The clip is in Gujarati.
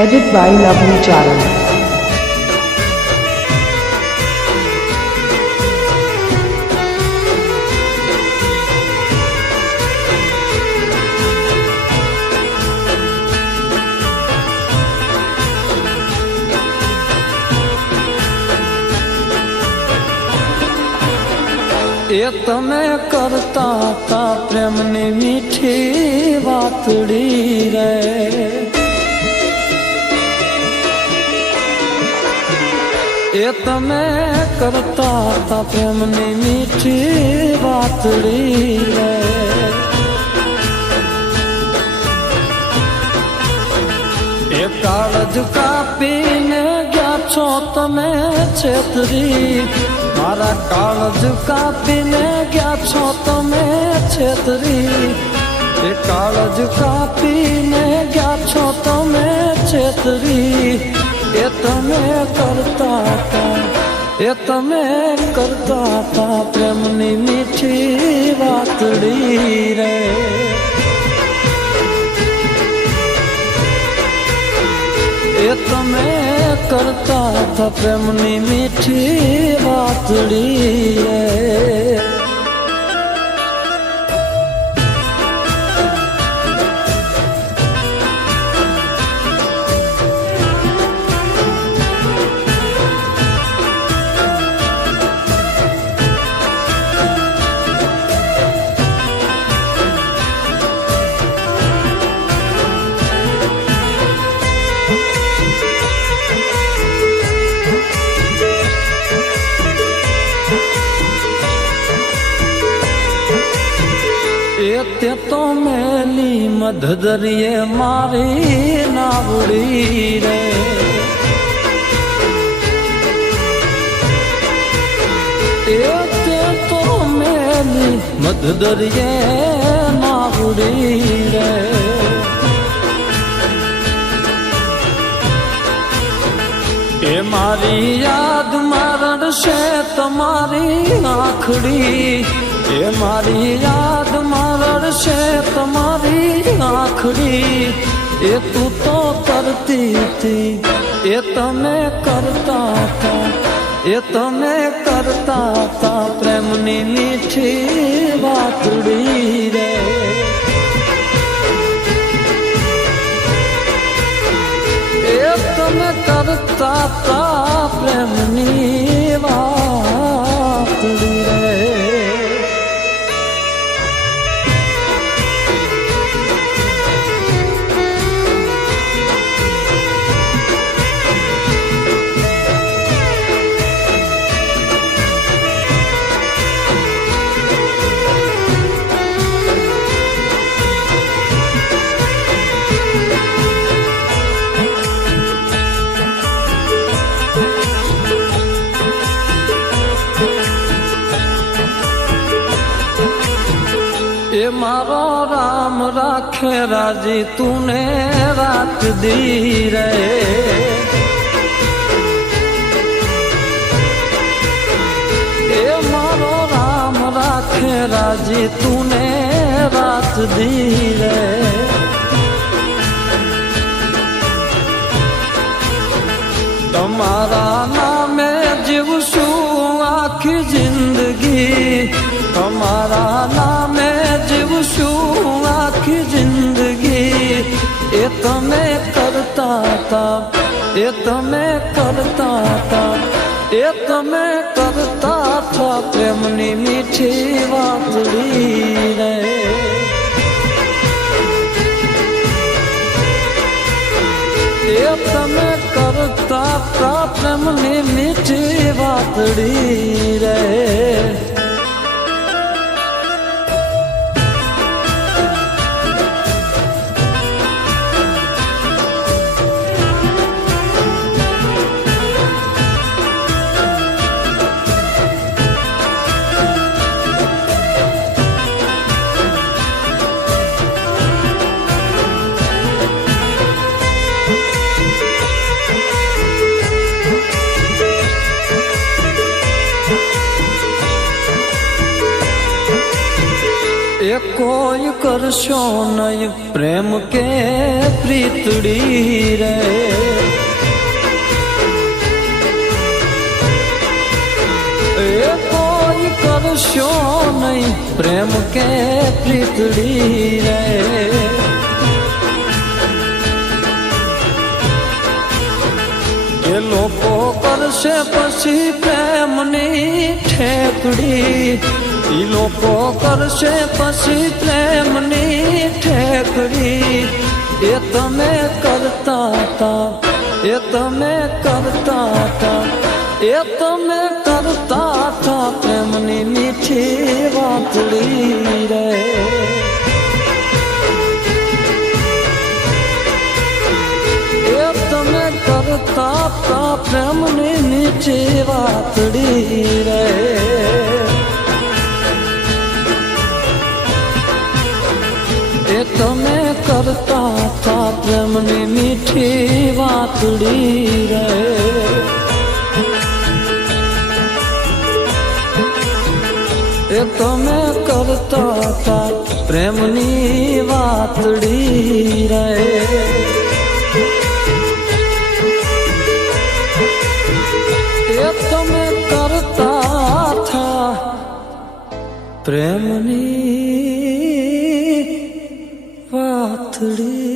Edit by Lovely Charan. એ તમે કરતા તા પ્રેમની મીઠી વાતડી રે, એ તમે કરતા તા પ્રેમની મીઠી વાતડી રે, એ કાળજ કાપીને ગયા છો તમે છેતરી, મારા કાળજ કાપીને ગયા છો તમે છેતરી, એ કાળજ કાપીને ગયા છો તમે છેતરી, એ તમે કરતા હતા, એ તમે કરતા હતા પ્રેમની મીઠી વાતડી રે, એ તમે કરતા હતા પ્રેમની મીઠી વાતડી રે. તે તો મેલી મધદરિયે મારી નાવડી રે, એ તે તો મેલી મધદરિયે નાવડી રે, એ મારી યાદ રડશે તમારી આંખડી, એ મારી યાદ રડશે તમારી આંખડી, એ તું તો કરતી હતી, એ તમે કરતા હતા, એ તમે કરતા હતા પ્રેમની મીઠી વાતડી રે, એ તમે કરતા હતા પ્રેમની વાતડી રે. એ મારો રામ રાખે રાજી તુને રાત દી રે, એ મારો રામ રાખે રાજી તુને રાત દી રે, તમારા નામે જીવશું આખી જિંદગી, તમારા નામે જીવશું આખી જિંદગી, એ તમે કરતા હતા, એ તમે કરતા હતા, એ તમે કરતા હતા પ્રેમની મીઠી વાતડી રે, એ તમે કરતા હતા પ્રેમની મીઠી વાતડી રે. કોઈ કરશો નહીં પ્રેમ કે પ્રીતડી રે એ કોઈ કરશો નહીં પ્રેમ કે પ્રીતડી રે એ લોકો કરશે પછી પ્રેમની ઠેકડી ઈ લોકો કરશે પછી પ્રેમની ઠેકડી એ તમે કરતા હતા એ તમે કરતા હતા એ તમે કરતા હતા પ્રેમની મીઠી વાતડી રે એ તમે કરતા હતા પ્રેમની મીઠી વાતડી રે એ તમે કરતા હતા પ્રેમની મીઠી વાતડી રે એ તમે કરતા હતા પ્રેમની વાતડી રે એ તમે કરતા હતા પ્રેમની વાતડી